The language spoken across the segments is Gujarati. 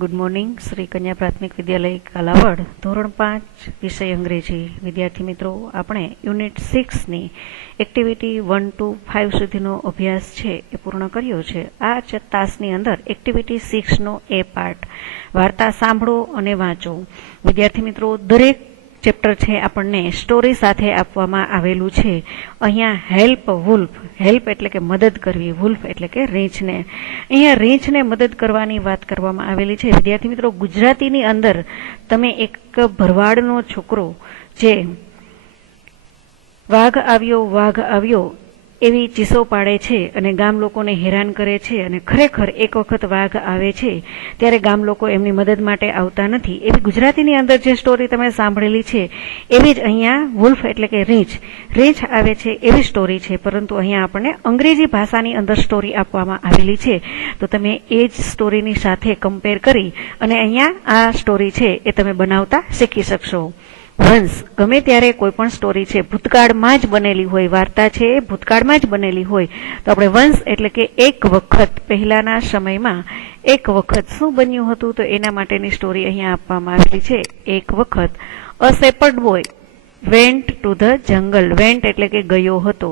Good morning. શ્રી કન્યા પ્રાથમિક વિદ્યાલય કાલાવડ ધોરણ 5 વિષય અંગ્રેજી. વિદ્યાર્થી મિત્રો, આપણે યુનિટ 6 ની એક્ટિવિટી 1 to 5 સુધીનો અભ્યાસ છે એ પૂર્ણ કર્યો છે. આ તાસની અંદર એક્ટિવિટી 6 નો એ પાર્ટ વાર્તા સાંભળો અને વાંચો. વિદ્યાર્થી મિત્રો, દરેક ચેપ્ટર છે આપણને સ્ટોરી સાથે આપવામાં આવેલું છે. અહીંયા હેલ્પ વુલ્ફ, હેલ્પ એટલે કે મદદ કરવી, વુલ્ફ એટલે કે રીંછને. અહીંયા રીંછને મદદ કરવાની વાત કરવામાં આવેલી છે. વિદ્યાર્થી મિત્રો, ગુજરાતીની અંદર તમે એક ભરવાડનો છોકરો જે વાઘ આવ્યો એવી ચીસો પાડે છે અને ગામ લોકોને હેરાન કરે છે, અને ખરેખર એક વખત વાઘ આવે છે ત્યારે ગામ લોકો એમની મદદ માટે આવતા નથી. એવી ગુજરાતીની અંદર જે સ્ટોરી તમે સાંભળેલી છે એવી જ અહીંયા વુલ્ફ એટલે કે રીંછ આવે છે એવી સ્ટોરી છે, પરંતુ અહીંયા આપણને અંગ્રેજી ભાષાની અંદર સ્ટોરી આપવામાં આવેલી છે. તો તમે એ જ સ્ટોરીની સાથે કમ્પેર કરી અને અહીંયા આ સ્ટોરી છે એ તમે બનાવતા શીખી શકશો. વંશ, ગમે ત્યારે કોઈ પણ સ્ટોરી છે ભૂતકાળમાં જ બનેલી હોય, વાર્તા છે એ ભૂતકાળમાં જ બનેલી હોય, તો આપણે વંશ એટલે કે એક વખત, પહેલાના સમયમાં એક વખત શું બન્યું હતું તો એના માટેની સ્ટોરી અહીંયા આપવામાં આવેલી છે. એક વખત a shepherd boy went to the jungle. Went એટલે કે ગયો હતો.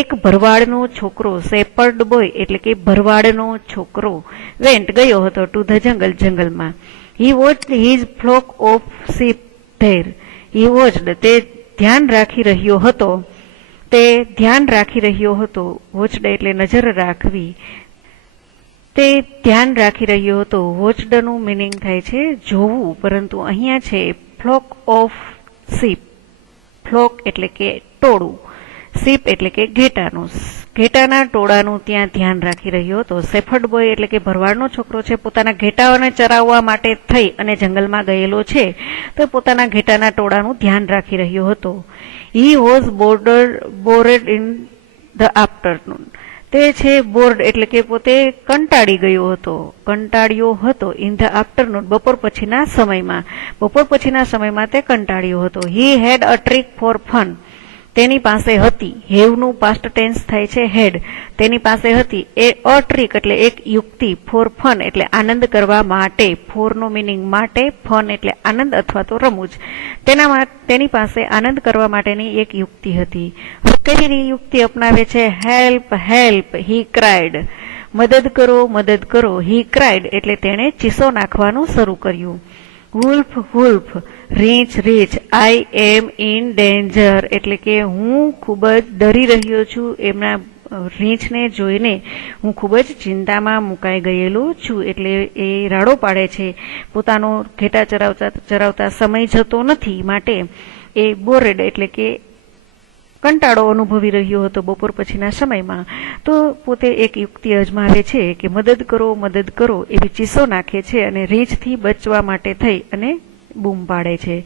એક ભરવાડનો છોકરો, શેપર્ડ બોય એટલે કે ભરવાડનો છોકરો, વેન્ટ ગયો હતો ટુ ધ જંગલ, જંગલમાં. He watched his flock of sheep there. He watched તે ધ્યાન રાખી રહ્યો હતો, વોચ્ડ એટલે નજર રાખવી, તે ધ્યાન રાખી રહ્યો હતો. વોચ્ડનું મિનિંગ થાય છે જોવું, પરંતુ અહીંયા છે ફ્લોક ઓફ શીપ. ફ્લોક એટલે કે ટોળું, શીપ એટલે કે ઘેટાનું, ઘેટાના ટોળાનું ત્યાં ધ્યાન રાખી રહ્યો હતો. શેફર્ડ બોય એટલે કે ભરવાડનો છોકરો છે, પોતાના ઘેટાઓને ચરાવવા માટે થઈ અને જંગલમાં ગયેલો છે, તો પોતાના ઘેટાના ટોળાનું ધ્યાન રાખી રહ્યો હતો. He was bored in the afternoon. તે છે બોર્ડ એટલે કે પોતે કંટાળ્યો હતો. ઇન ધ આફ્ટરનૂન બપોર પછીના સમયમાં તે કંટાળ્યો હતો. હી હેડ અ ટ્રીક ફોર ફન. તેની પાસે હતી, હેવનું પાસ્ટ ટેન્સ થાય છે હેડ, તેની પાસે હતી એ અ ટ્રીક એટલે એક યુક્તિ, ફોર ફન એટલે આનંદ કરવા માટે, ફોરનો મિનિંગ માટે, ફન એટલે આનંદ અથવા તો રમૂજ. તેની પાસે આનંદ કરવા માટેની એક યુક્તિ હતી. કેવી યુક્તિ અપનાવે છે? હેલ્પ હેલ્પ હી ક્રાઇડ. મદદ કરો હી ક્રાઇડ એટલે તેણે ચીસો નાખવાનું શરૂ કર્યું. વુલ્ફ રીંછ આઈ એમ ઇન ડેન્જર એટલે કે હું ખૂબ જ ડરી રહ્યો છું. એમના રીંછને જોઈને હું ખૂબ જ ચિંતામાં મુકાઈ ગયેલો છું. એટલે એ રાડો પાડે છે, પોતાનો ઘેટા ચરાવતા સમય જતો નથી, માટે એ બોરેડ એટલે કે કંટાળો અનુભવી રહ્યો હતો બપોર પછીના સમયમાં. તો પોતે એક યુક્તિ અજમાવે છે કે મદદ કરો એવી ચીસો નાખે છે અને રીંછથી બચવા માટે થઈ અને બૂમ પાડે છે.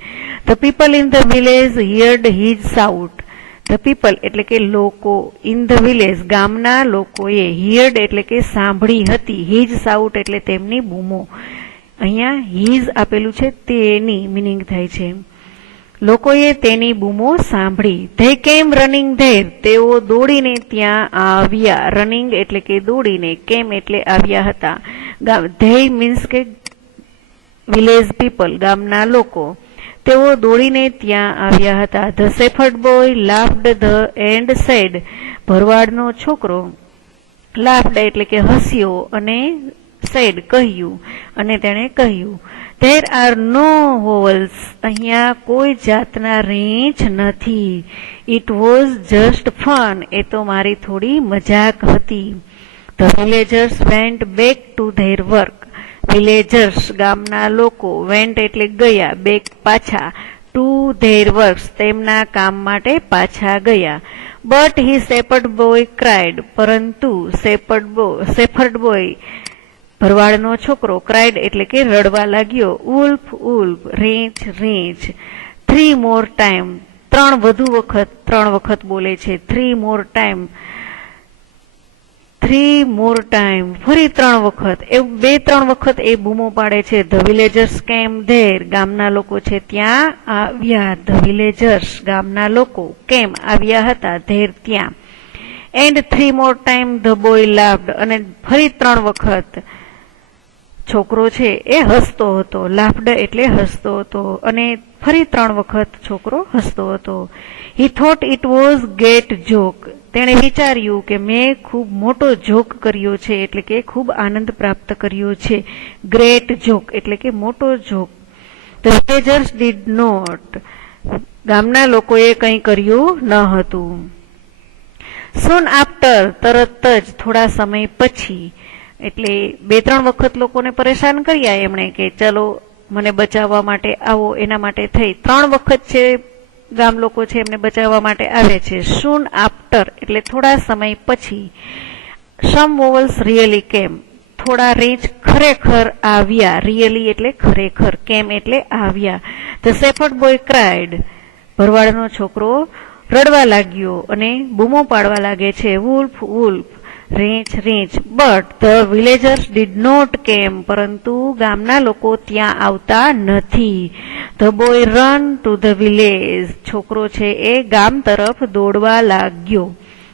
The people in the village heard his shout. The people એટલે કે લોકો, ઇન ધ વિલેજ ગામના લોકોએ, હિયર્ડ એટલે કે સાંભળી હતી, હિઝ શાઉટ એટલે તેમની બૂમો. અહીંયા હિઝ આપેલું છે, તેની મિનિંગ થાય છે. લોકોએ તેની બૂમો સાંભળી. ધે કેમ રનિંગ ધેર. તેઓ દોડીને ત્યાં આવ્યા. રનિંગ એટલે કે દોડીને, કેમ એટલે આવ્યા હતા. ધે મીન્સ કે વિલેજ પીપલ, ગામના લોકો. તેઓ દોડીને ત્યાં આવ્યા હતા. The shepherd boy laughed the and said. ભરવાડનો છોકરો લાફ્ડ એટલે કે હસ્યો અને સેડ કહ્યું, અને તેણે કહ્યું. There are no vowels. અહીંયા કોઈ જાતના રીંછ નથી. It was just fun. એ તો મારી થોડી મજાક હતી. The villagers went back to their work. Villagers ગામના લોકો, went એટલે ગયા, back પાછા, to their works તેમના કામ માટે પાછા ગયા. But his shepherd boy cried. પરંતુ shepherd boy ભરવાડનો છોકરો ક્રાઇડ એટલે કે રડવા લાગ્યો. ઉલ્ફ રીંછ. 3 more time. ત્રણ વખત બોલે છે. 3 more time. ફરી 3 વખત, એ 2-3 વખત એ બૂમો પાડે છે. ધ વિલેજર્સ કેમ ધેર. ગામના લોકો છે ત્યાં આવ્યા. ધ વિલેજર્સ ગામના લોકો, કેમ આવ્યા હતા, ધેર ત્યાં. And 3 more time the boy laughed. અને ફરી 3 વખત છોકરો છે એ હસતો હતો. લાફ્ડ એટલે હસતો હતો. અને ફરી 3 વખત છોકરો હસતો હતો. He thought it was great joke. તેણે વિચાર્યું કે મેં ખૂબ મોટો જોક કર્યો છે, એટલે કે ખૂબ આનંદ પ્રાપ્ત કર્યો છે. ગ્રેટ જોક એટલે કે મોટો joke. The villagers did not. ગામના લોકોએ કંઈ કર્યું ન હતું. સૂન આફ્ટર તરત જ, થોડા સમય પછી, એટલે 2-3 વખત લોકોને પરેશાન કર્યા એમણે કે ચલો મને બચાવવા માટે આવો. એના માટે થઈ 3 વખત છે ગામ લોકો છે એમને બચાવવા માટે આવે છે. સૂન આફ્ટર એટલે થોડા સમય પછી. સમ વોવલ્સ રિયલી કેમ. થોડા રેંજ ખરેખર આવ્યા. રિયલી એટલે ખરેખર, કેમ એટલે આવ્યા. The shepherd boy cried. ભરવાડનો છોકરો રડવા લાગ્યો અને બૂમો પાડવા લાગે છે. વુલ્ફ વુલ્ફ, રેંચ રેંચ. But the villagers did not came. પરંતુ ગામના લોકો ત્યાં આવતા નથી. The boy run to the village. છોકરો છે એ ગામ તરફ દોડવા લાગ્યો.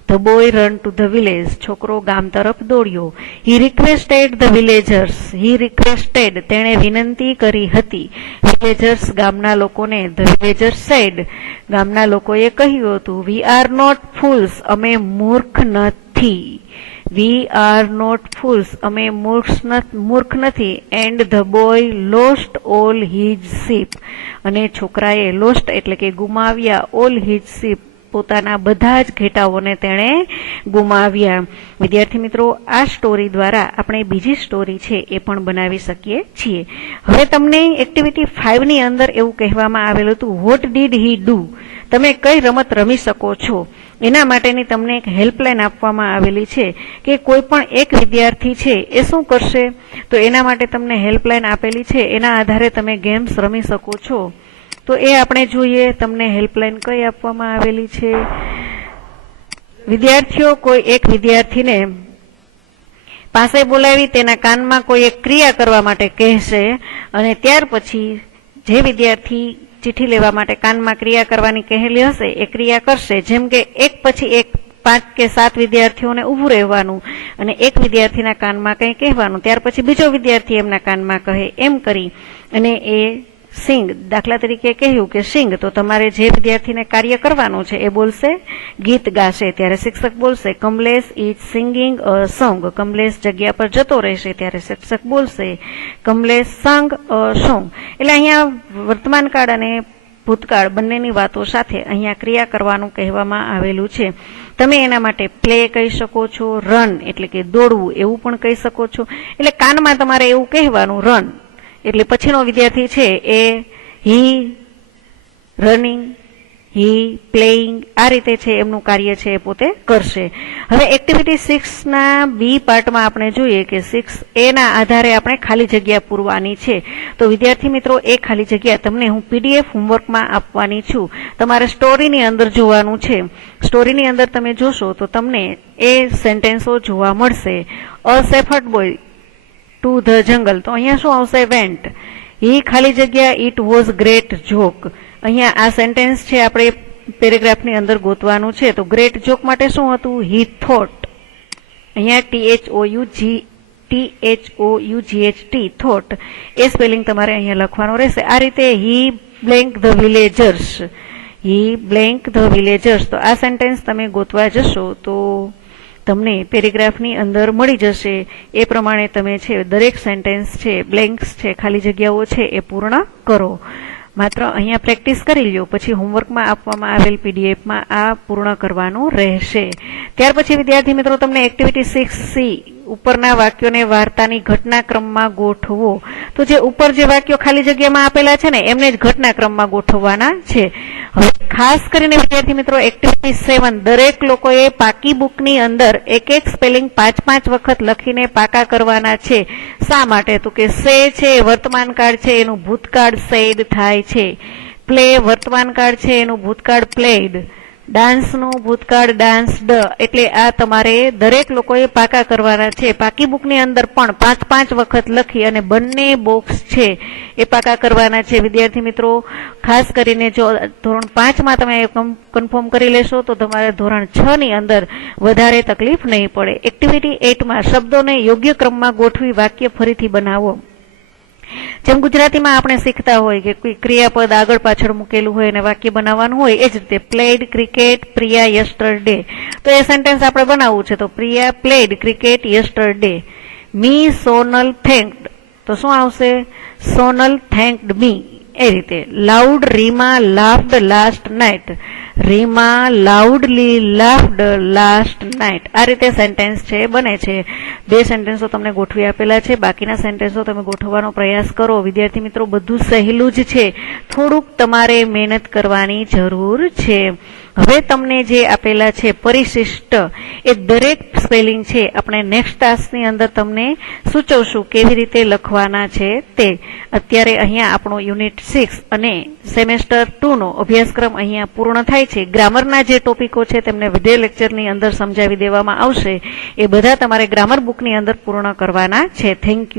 The boy run to the village. છોકરો ગામ તરફ દોડ્યો. He requested the villagers. He requested તેણે વિનંતી કરી હતી. વિલેજર્સ ગામના લોકોને. The villagers said. ગામના લોકોએ કહ્યું હતું વી આર નોટ ફૂલ્સ. અમે મૂર્ખ નથી. We are not fools. અમે મૂર્ખ નથી. And the boy lost all his sheep. અને છોકરાએ લોસ્ટ એટલે કે ગુમાવ્યા. All his sheep. પોતાના બધા જ ઘેટાઓને તેણે ગુમાવ્યા. વિદ્યાર્થી મિત્રો, આ સ્ટોરી દ્વારા આપણે બીજી સ્ટોરી છે એ પણ બનાવી શકીએ છીએ. હવે તમને એક્ટિવિટી 5 ની અંદર એવું કહેવામાં આવેલું હતું વોટ ડીડ હી ડુ. તમે કઈ રમત રમી શકો છો એના માટેની તમને એક હેલ્પલાઇન આપવામાં આવેલી છે કે કોઈ પણ એક વિદ્યાર્થી છે એ શું કરશે. તો એના માટે તમને હેલ્પલાઇન આપેલી છે. એના આધારે તમે ગેમ્સ રમી શકો છો. તો એ આપણે જોઈએ તમને હેલ્પલાઇન કઈ આપવામાં આવેલી છે. વિદ્યાર્થીઓ કોઈ એક વિદ્યાર્થીને પાસે બોલાવી તેના કાનમાં કોઈ એક ક્રિયા કરવા માટે કહેશે અને ત્યાર પછી જે વિદ્યાર્થી ચિઠ્ઠી લેવા માટે કાનમાં ક્રિયા કરવાની કહેલી હશે એ ક્રિયા કરશે. જેમ કે એક પછી એક 5 કે 7 વિદ્યાર્થીઓને ઊભું રહેવાનું અને એક વિદ્યાર્થીના કાનમાં કંઈ કહેવાનું. ત્યાર પછી બીજો વિદ્યાર્થી એમના કાનમાં કહે. એમ કરી અને એ સિંગ, દાખલા તરીકે કહ્યું કે સિંગ, તો તમારે જે વિદ્યાર્થીને કાર્ય કરવાનું છે એ બોલશે, ગીત ગાશે. ત્યારે શિક્ષક બોલશે Kamlesh is singing a song. Kamlesh જગ્યા પર જતો રહેશે ત્યારે શિક્ષક બોલશે કમલેશ સંગ અ સોંગ. એટલે અહીંયા વર્તમાન કાળ અને ભૂતકાળ બંનેની વાતો સાથે અહીંયા ક્રિયા કરવાનું કહેવામાં આવેલું છે. તમે એના માટે પ્લે કહી શકો છો, રન એટલે કે દોડવું એવું પણ કહી શકો છો. એટલે કાનમાં તમારે એવું કહેવાનું રન, એટલે પછીનો વિદ્યાર્થી છે એ હી રનિંગ, હી પ્લેઇંગ, આ રીતે છે એમનું કાર્ય છે એ પોતે કરશે. હવે એક્ટિવિટી 6 ના બી પાર્ટમાં આપણે જોઈએ કે 6A ના આધારે આપણે ખાલી જગ્યા પૂરવાની છે. તો વિદ્યાર્થી મિત્રો, એ ખાલી જગ્યા તમને હું PDF હોમવર્કમાં આપવાની છું. તમારે સ્ટોરીની અંદર જોવાનું છે. સ્ટોરીની અંદર તમે જોશો તો તમને એ સેન્ટેન્સો જોવા મળશે. A shepherd boy to the jungle. તો અહીંયા શું આવશે? વેન્ટ. હી ખાલી જગ્યા ઇટ વોઝ ગ્રેટ જોક. અહીંયા આ સેન્ટેન્સ છે આપણે પેરેગ્રાફની અંદર ગોતવાનું છે. તો ગ્રેટ જોક માટે શું હતું? He thought. અહીંયા THOUGHT થોટ એ સ્પેલિંગ તમારે અહીંયા લખવાનું રહેશે. આ રીતે he blamed the villagers. He blamed the villagers. તો આ સેન્ટેન્સ તમે ગોતવા જશો તો તમને પેરેગ્રાફની અંદર મળી જશે. એ પ્રમાણે તમે છે દરેક સેન્ટેન્સ છે, બ્લેન્ક્સ છે, ખાલી જગ્યાઓ છે એ પૂર્ણ કરો. માત્ર અહીંયા પ્રેક્ટિસ કરી લ્યો, પછી હોમવર્કમાં આપવામાં આવેલ PDFમાં આ પૂર્ણ કરવાનું રહેશે. ત્યાર પછી વિદ્યાર્થી મિત્રો તમને એક્ટિવિટી 6C ઉપરના વાક્યોને વાર્તાની ઘટનાક્રમમાં ગોઠવો. તો જે ઉપર જે વાક્યો ખાલી જગ્યામાં આપેલા છે ને એમને જ ઘટનાક્રમમાં ગોઠવવાના છે. હવે ખાસ કરીને વિદ્યાર્થી મિત્રો એક્ટિવિટી 7 દરેક લોકોએ પાકી બુકની અંદર એક એક સ્પેલિંગ 5-5 વખત લખીને પાકા કરવાના છે. શા માટે? તો કે સે છે વર્તમાન કાળ છે એનું ભૂતકાળ સેડ થાય છે. પ્લે વર્તમાન કાળ છે એનું ભૂતકાળ પ્લેડ ડાન્સનું ભૂતકાળ ડાન્સ્ડ, એટલે આ તમારે દરેક લોકોએ પાકા કરવાના છે. પાકી બુકની અંદર પણ 5-5 વખત લખી અને બંને બોક્સ છે એ પાકા કરવાના છે. વિદ્યાર્થી મિત્રો, ખાસ કરીને જો ધોરણ 5માં તમે કન્ફર્મ કરી લેશો તો તમારે ધોરણ 6 ની અંદર વધારે તકલીફ નહીં પડે. એક્ટિવિટી 8માં શબ્દોને યોગ્ય ક્રમમાં ગોઠવી વાક્ય ફરીથી બનાવો. જેમ ગુજરાતીમાં આપણે શીખતા હોય કે કોઈ ક્રિયાપદ આગળ પાછળ મૂકેલું હોય અને વાક્ય બનાવવાનું હોય, એ જ રીતે પ્લેડ ક્રિકેટ પ્રિયા યસ્ટરડે, તો એ સેન્ટેન્સ આપણે બનાવવું છે. તો Priya played cricket yesterday. Me Sonal thanked, તો શું આવશે? Sonal thanked me. એ રીતે loud Reema laughed last night. Reema loudly laughed last night. આ રીતે સેન્ટેન્સ છે બને છે. 2 સેન્ટેન્સો તમને ગોઠવી આપેલા છે, બાકીના સેન્ટેન્સો તમે ગોઠવવાનો પ્રયાસ કરો. વિદ્યાર્થી મિત્રો, બધું સહેલું જ છે, થોડુંક તમારે મહેનત કરવાની જરૂર છે. હવે તમને જે આપેલા છે પરિશિષ્ટ, એ દરેક સ્પેલિંગ છે આપણે નેક્સ્ટ ટાસ્કની અંદર તમને સૂચવશું કેવી રીતે લખવાના છે તે. અત્યારે અહીંયા આપણો યુનિટ 6 અને સેમેસ્ટર 2 નો અભ્યાસક્રમ અહીંયા પૂર્ણ થાય છે. ગ્રામરના જે ટોપિકો છે તેમને વિડિયો લેક્ચરની અંદર સમજાવી દેવામાં આવશે. એ બધા તમારે ગ્રામર બુકની અંદર પૂર્ણ કરવાના છે. Thank you.